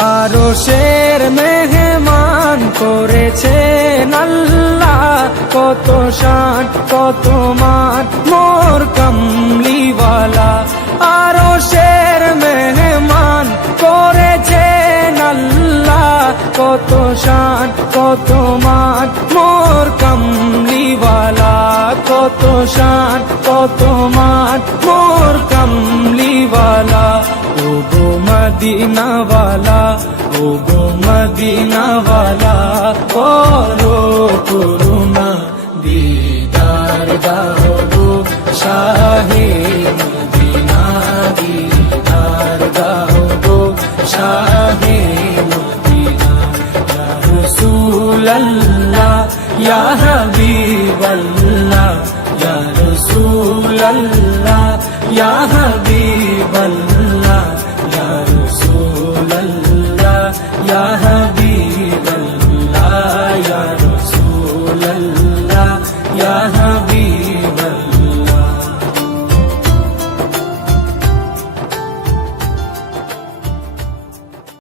আরশের মেহমান করেছেন আল্লাহ, কত শান কত মান মোর কামলিওয়ালা। আরশের মেহমান করেছেন আল্লাহ, কত শান কত মান মোর কামলিওয়ালা, কত শান কত মান মোর কামলিওয়ালা। ও গো মদিনাওয়ালা, ও গো মদিনাওয়ালা, করো করুণা দিদার দাও গো শাহে